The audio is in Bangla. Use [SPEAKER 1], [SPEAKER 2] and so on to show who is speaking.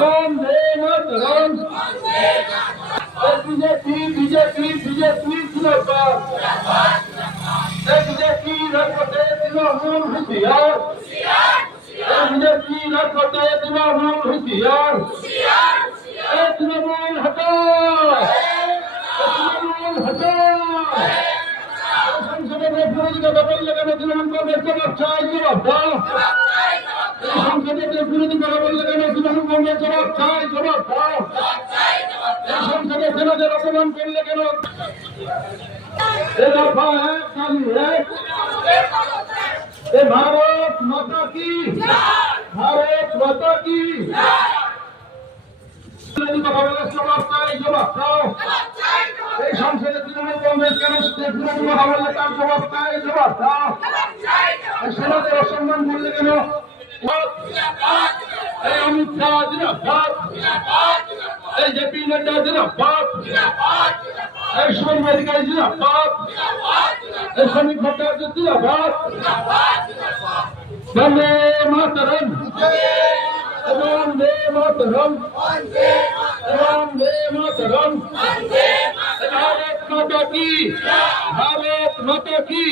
[SPEAKER 1] বন্দে মাতরম বিজেপি বিজেপি বিজেপি জিন্দাবাদ বিজেপি রাজপথে তৃণমূল হুঁশিয়ার বিজেপি রাজপথে তৃণমূল হুঁশিয়ার এ তৃণমূল হটাও তৃণমূল হটাও সংসদে বিরোধীরা দখল লাগানো তৃণমূল কংগ্রেস জবাব চাই জবাব দাও সংসদে বিরোধী কথা বললে কেন তৃণমূল কংগ্রেস জবাব চাই জবাব দাও। সংসদে সেনাদের অপমান করলে কেন? ভারত মাতা কি? ভারত মাতা কি? জবাব চাই জবাব দাও। এই সংসদে তৃণমূল কংগ্রেস কেন তৃণমূল কথা বললে তার জবাব চাই জবাব দাও। এই অসম্মান করলে কেন? এই অমিত শাহ, জিন্দাবাদ। এই জেপি নাড্ডা, জিন্দাবাদ। এই শুভেন্দু অধিকারী, জিন্দাবাদ। এই শ্রমিক ভট্টাচার্য, জিন্দাবাদ। বন্দে মাতরম। বন্দে মাতরম। বন্দে মাতরম। ভারত মাতা কি? ভারত মাতা কি?